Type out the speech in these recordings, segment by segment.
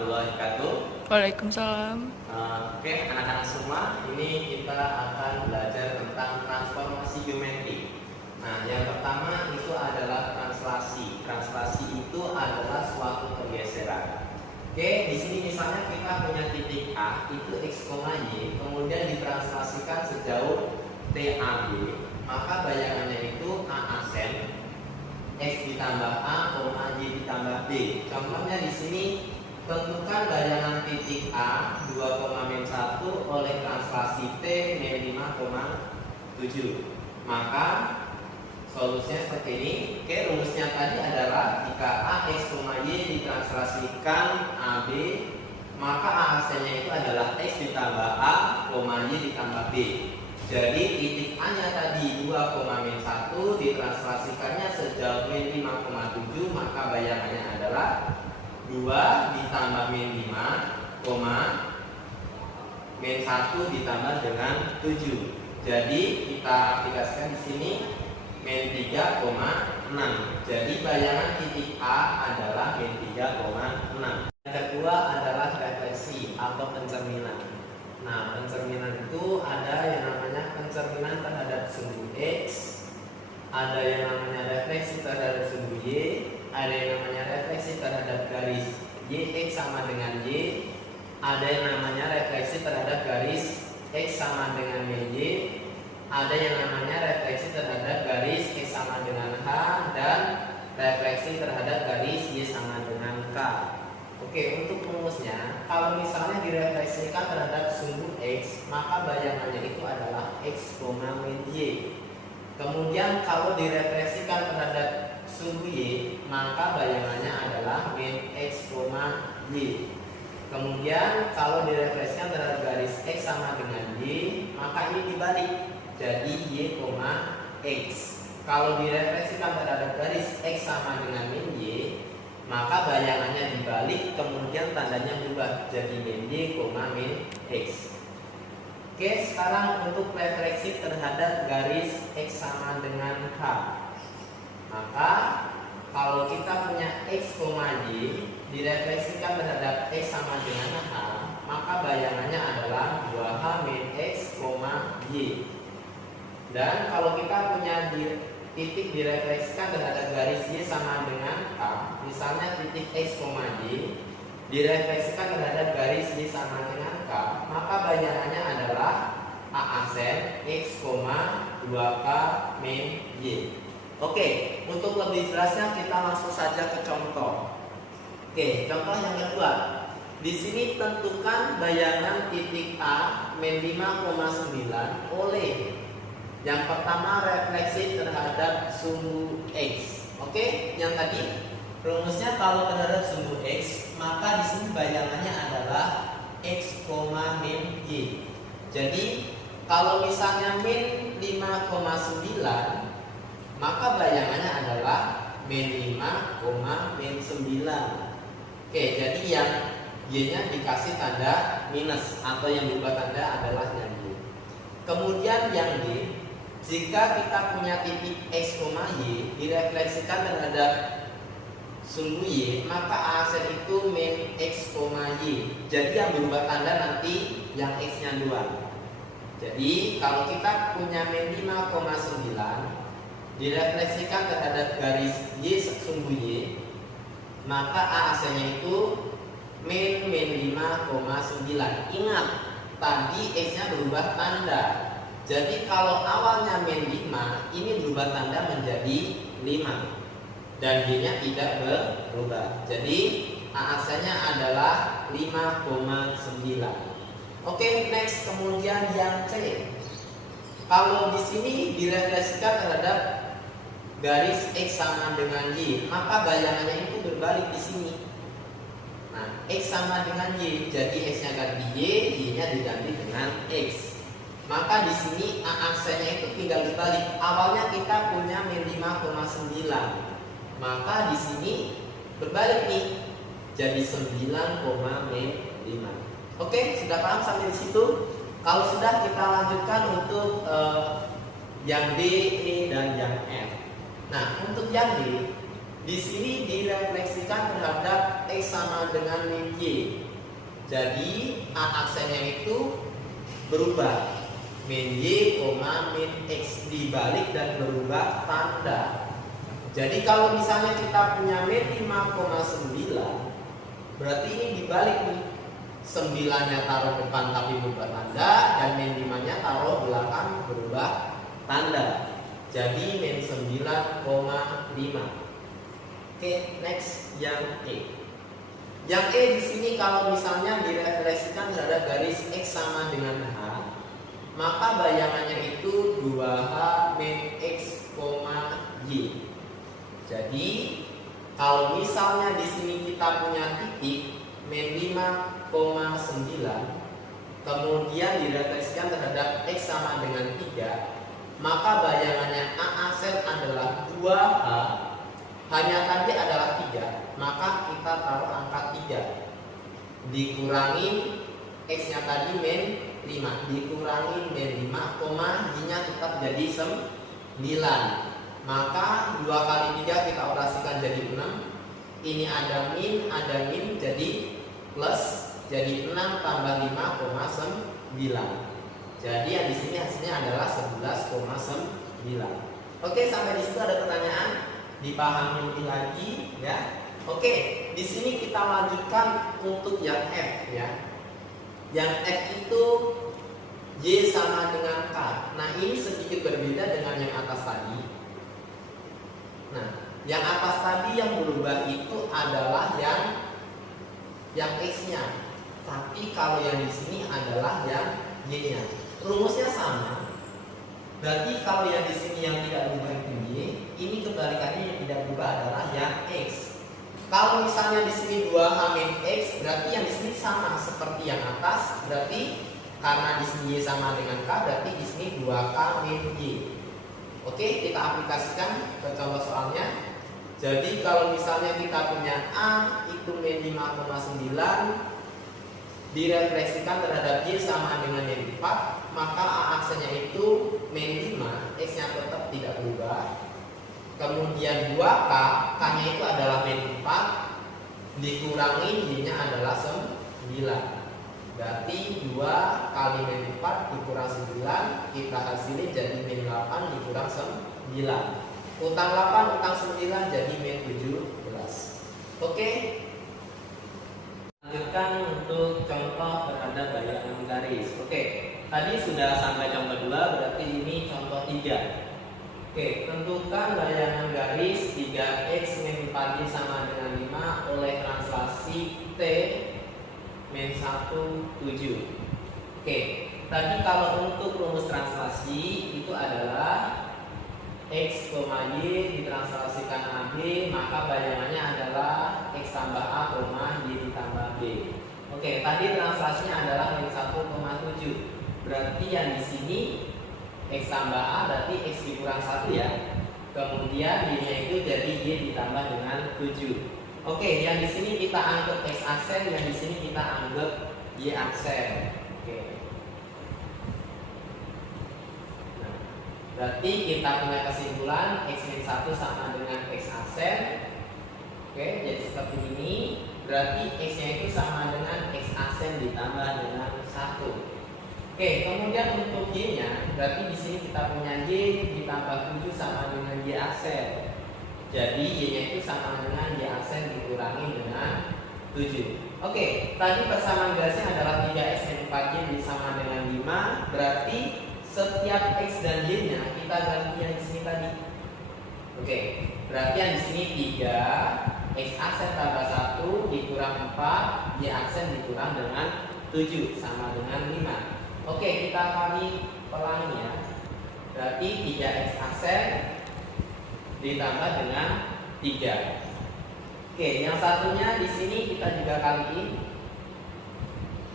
warahmatullahi wabarakatuh. Waalaikumsalam. Oke, anak-anak semua, ini kita akan belajar tentang transformasi geometri. Nah, yang pertama itu adalah translasi. Translasi itu adalah suatu pergeseran. Oke, di sini misalnya kita punya titik A itu x, y, kemudian ditranslasikan sejauh TAB, maka bayangannya itu A asen x ditambah A, y ditambah B. Contohnya di sini tentukan bayangan titik A 2,-1 oleh translasi T min 5,7. Maka solusinya seperti ini. Oke, rumusnya tadi adalah jika A x, y ditranslasikan AB, maka A asennya itu adalah x ditambah A, y ditambah B. Jadi titik A nya tadi 2,-1 ditranslasikannya sejauh min 5,7, maka bayangannya adalah 2 ditambah min 5, min 1 ditambah dengan 7. Jadi kita aplikasikan di sini min 3,6. Jadi bayangan titik A adalah min 3,6. Yang kedua adalah refleksi atau pencerminan. Nah, pencerminan itu ada yang namanya pencerminan terhadap sumbu X, ada yang namanya refleksi terhadap sumbu Y, ada yang namanya refleksi terhadap garis YX sama dengan Y, ada yang namanya refleksi terhadap garis X sama dengan Y, ada yang namanya refleksi terhadap garis X sama dengan H, dan refleksi terhadap garis Y sama dengan K. Oke, untuk rumusnya, kalau misalnya direfleksikan terhadap sumbu X, maka bayangannya itu adalah X, min Y. Kemudian kalau direfleksikan terhadap sumbu Y, maka bayangannya adalah min X, Y. Kemudian kalau direfleksikan terhadap garis X sama dengan Y, maka ini dibalik, jadi Y, X. Kalau direfleksikan terhadap garis X sama dengan min Y, maka bayangannya dibalik, kemudian tandanya berubah jadi min Y, min X. Oke, sekarang untuk refleksi terhadap garis X sama dengan H. Maka kalau kita punya X, Y direfleksikan terhadap X sama dengan H, maka bayangannya adalah 2H min X, Y. Dan kalau kita punya titik direfleksikan terhadap garis Y sama dengan K, misalnya titik X, Y direfleksikan terhadap garis Y sama dengan K, maka bayangannya adalah A asen X, 2K min Y. Oke, untuk lebih jelasnya kita langsung saja ke contoh. Oke, contoh yang kedua. Di sini tentukan bayangan titik A min 5,9 oleh yang pertama refleksi terhadap sumbu X. Oke, yang tadi rumusnya kalau terhadap sumbu X, maka di sini bayangannya adalah X, min Y. Jadi kalau misalnya min 5,9, maka bayangannya adalah min 5, min 9. Oke, jadi yang Y-nya dikasih tanda minus atau yang berubah tanda adalah yang Y. Kemudian yang D, jika kita punya titik X, Y direfleksikan terhadap sumbu Y, maka A asen itu min X, Y. Jadi yang berubah tanda nanti yang X-nya 2. Jadi kalau kita punya min 5,9 direfleksikan terhadap garis Y sumbu Y, maka A asennya itu min 5,9. Ingat, tadi X-nya berubah tanda. Jadi kalau awalnya min 5, ini berubah tanda menjadi 5. Dan Y-nya tidak berubah. Jadi A asennya adalah 5,9. Oke, next, kemudian yang C. Kalau di sini direfleksikan terhadap garis X sama dengan Y, maka bayangannya itu berbalik di sini. Nah, X sama dengan Y, jadi X-nya ganti Y, Y-nya diganti dengan X. Maka di sini A aksennya itu tinggal dibalik. Awalnya kita punya min 5,9, maka di sini berbalik nih, jadi 9,5. Oke, sudah paham sampai di situ? Kalau sudah, kita lanjutkan untuk yang D, E, dan yang F. Nah, untuk yang D, Di sini direfleksikan terhadap X sama dengan min Y. Jadi A aksennya itu berubah, min Y, min X, dibalik dan berubah tanda. Jadi kalau misalnya kita punya min 5,9, berarti ini dibalik nih. 9-nya taruh depan tapi berubah tanda, dan min 5-nya taruh belakang berubah tanda. Jadi min 9,5. Oke, next yang E. Yang E di sini kalau misalnya direfleksikan terhadap garis X sama dengan H, maka bayangannya itu 2H min X, Y. Jadi kalau misalnya di sini kita punya titik min 5,9, kemudian direfleksikan terhadap X sama dengan 3, maka bayangannya A aksen adalah 2H, hanya tadi adalah 3, maka kita taruh angka 3 dikurangi X-nya tadi min 5, dikurangi min 5, Y-nya tetap jadi 9. Maka 2 kali 3 kita orasikan jadi 6. Ini ada min jadi plus, jadi 6 tambah 5,9. Jadi yang di sini hasilnya adalah 11,9. Oke, sampai di situ ada pertanyaan? Dipahami lebih lagi ya. Oke, di sini kita lanjutkan untuk yang F ya. Yang F itu Y sama dengan K. Nah, ini sedikit berbeda dengan yang atas tadi. Nah, yang atas tadi yang berubah itu adalah yang X-nya. Tapi kalau yang di sini adalah yang Y-nya. Rumusnya sama. Berarti kalau yang di sini yang tidak berubah itu Y, ini kebalikannya yang tidak berubah adalah yang X. Kalau misalnya di sini 2H min X, berarti yang di sini sama seperti yang atas. Berarti karena di sini Y sama dengan K, berarti di sini 2K min Y. Oke, kita aplikasikan ke contoh soalnya. Jadi kalau misalnya kita punya A itu min 5,9, direfleksikan terhadap Y sama dengan min 4, maka A aksennya itu min 5, X-nya tetap tidak berubah. Kemudian 2K, K-nya itu adalah min 4, dikurangi Y-nya adalah 9. Berarti 2 kali min 4 dikurang 9, kita hasilin jadi min 8 dikurang 9. Utang 8, utang 9 jadi min 17. Oke. Lanjutkan untuk contoh terhadap bayangan garis. Oke, tadi sudah sampai contoh 2, berarti ini contoh 3. Oke, tentukan bayangan garis 3x min 4y sama dengan 5 oleh translasi t min 1 7. Oke, tadi kalau untuk rumus translasi itu adalah X, Y ditranslasikan AB, maka bayangannya adalah X tambah A, Y ditambah B. Oke, tadi translasinya adalah min 1,7. Berarti yang di sini X tambah A berarti X dikurang 1 ya. Kemudian Y-nya itu jadi Y ditambah dengan 7. Oke, yang di sini kita anggap X aksen, yang di sini kita anggap Y aksen. Oke. Berarti kita punya kesimpulan X min 1 sama dengan X aksen. Oke, jadi seperti ini. Berarti X-nya itu sama dengan X aksen ditambah dengan 1. Oke, kemudian untuk Y-nya, berarti di sini kita punya Y ditambah 7 sama dengan Y aksen. Jadi Y-nya itu sama dengan Y aksen dikurangi dengan 7. Oke, tadi persamaan garisnya adalah 3X min 4Y sama dengan 5. Berarti setiap X dan Y-nya kita ganti yang di sini tadi. Oke, berarti yang di sini 3 X aksen tambah 1 dikurang 4 Y aksen dikurang dengan 7 sama dengan 5. Oke, kita kali pelangi ya. Berarti 3X aksen ditambah dengan 3. Oke, yang satunya di sini kita juga kaliin.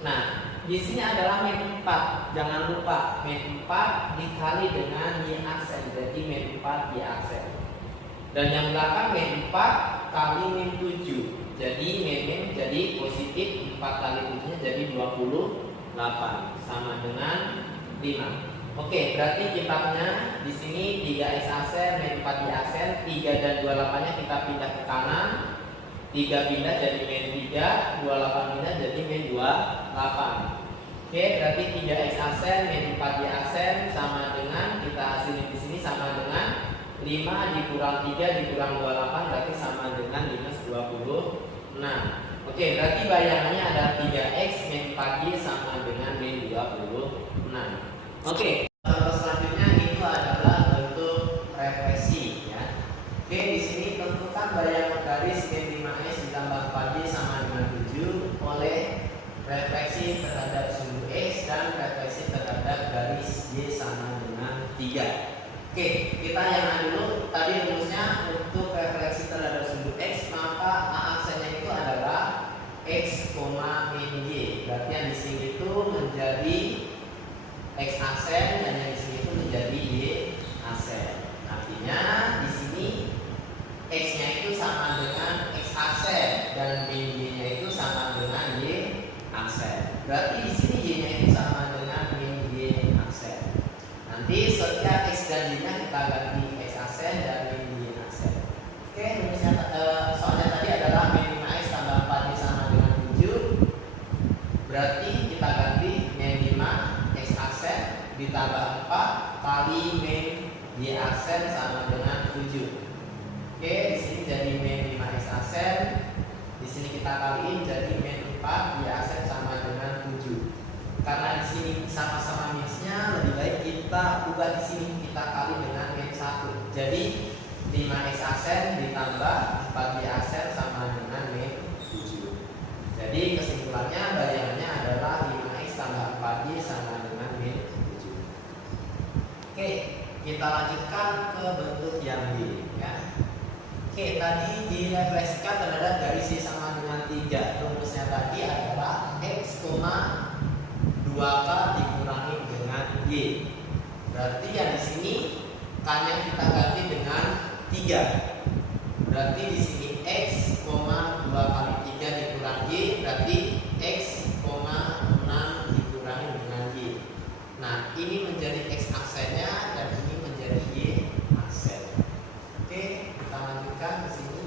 Nah, di sini adalah min 4. Jangan lupa min 4 dikali dengan Y aksen. Jadi min 4 Y aksen. Dan yang belakang min 4 kali min 7. Jadi min jadi positif, 4 kali 7-nya jadi 28 sama dengan 5. Oke, berarti kitabnya di sini 3x asen, min 4y asen, 3 dan 28-nya kita pindah ke kanan. 3 pindah jadi min 3, 28 pindah jadi min 28. Oke, berarti 3x asen, min 4y asen sama dengan, kita hasilin di sini sama dengan 5 dikurang 3 dikurang 28 berarti sama dengan minus 26. Oke, berarti bayangannya ada 3x min 4y sama dengan min 26. Oke, contoh selanjutnya itu adalah bentuk refleksi ya. Oke, di sini tentukan bayangan garis min 5x ditambah 4y sama dengan 7 oleh refleksi terhadap sumbu x dan refleksi terhadap garis y sama dengan 3. Oke, kita yang dulu tadi rumusnya untuk refleksi terhadap sumbu x, maka a aksennya itu adalah x, min y. Berarti yang di sini itu menjadi x aksen dan yang di sini itu menjadi y aksen. Artinya di sini x-nya itu sama dengan x aksen dan min y-nya itu sama dengan y aksen. Berarti di sini y-nya itu sama dengan min y aksen. Nanti setiap x dan y-nya kita ganti x aksen dan min y aksen. Oke, rumusnya soalnya tadi adalah min 5x tambah 4y sama dengan 7. Berarti kita ganti min 5 x aksen ditambah 4 kali min y aksen sama dengan 7. Oke, di sini jadi min 5 x aksen. Di sini kita kaliin jadi min 4 y aksen sama dengan 7. Karena di sini sama-sama minusnya, lebih baik kita ubah di sini, kita kali dengan min 1. Jadi 5x aksen ditambah 4y aksen sama dengan min 7. Jadi kesimpulannya bayangannya adalah 5x tambah 4y sama dengan min 7. Oke, kita lanjutkan ke bentuk yang B ya. Oke, tadi direfleksikan terhadap garis y sama dengan 3. Rumusnya tadi adalah x, 2k dikurangi dengan y. Berarti yang di sini k-nya kita ganti dengan 3. Berarti di sini x, 2 kali 3 dikurangi y berarti x, 6 dikurangi dengan y. Nah, ini menjadi x aksennya dan ini menjadi y aksen. Oke, kita lanjutkan ke sini.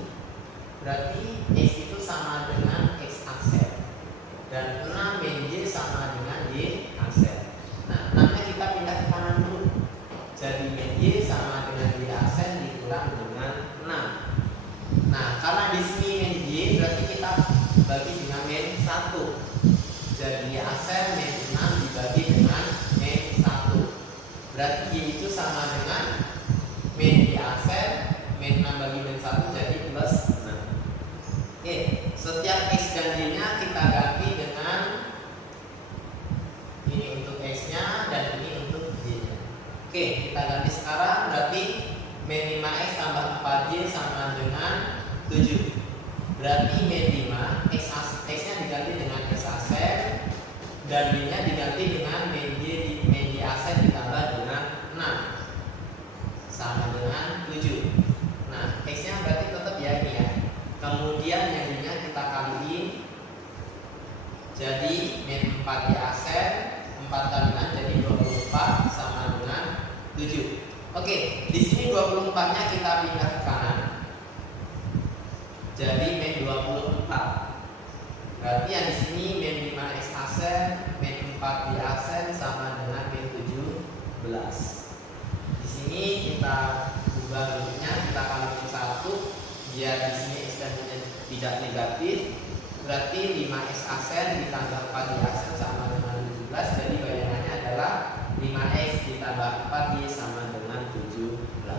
Berarti x itu sama dengan x aksen dan 6 min y sama dengan y aksen. Nah, 6-nya kita pindah ke kanan dulu. Jadi min y sama dengan y aksen dikurang dengan 6. Nah, karena di sini min y berarti kita bagi dengan min 1. Jadi y aksen min 6 dibagi dengan min 1. Berarti y itu sama dengan min y aksen min 6 bagi min 1 jadi plus 6. Oke, setiap x dan y-nya kita ganti dengan ini untuk x-nya dan ini untuk y-nya. Oke, kita ganti sekarang berarti min 5x tambah 4y sama dengan 7. Berarti min 5 x-nya diganti dengan x aksen dan y-nya diganti dengan min y aksen ditambah dengan 6 sama dengan 7. Nah, x-nya berarti tetap ya ini ya. Kemudian yang y-nya kita kaliin jadi min 4y aksen 4 kali 6 jadi 24 sama dengan 7. Oke, di sini 24-nya kita pindah ke kanan. Jadi min 24. Berarti yang di sini min 5x aksen min 4y aksen sama dengan min 17. Di sini kita ubah bentuknya, kita kalikan 1 biar di sini x dan y tidak negatif. Berarti 5x aksen ditambah 4y aksen sama dengan 17. Jadi bayangannya adalah 5x ditambah 4y sama dengan 17.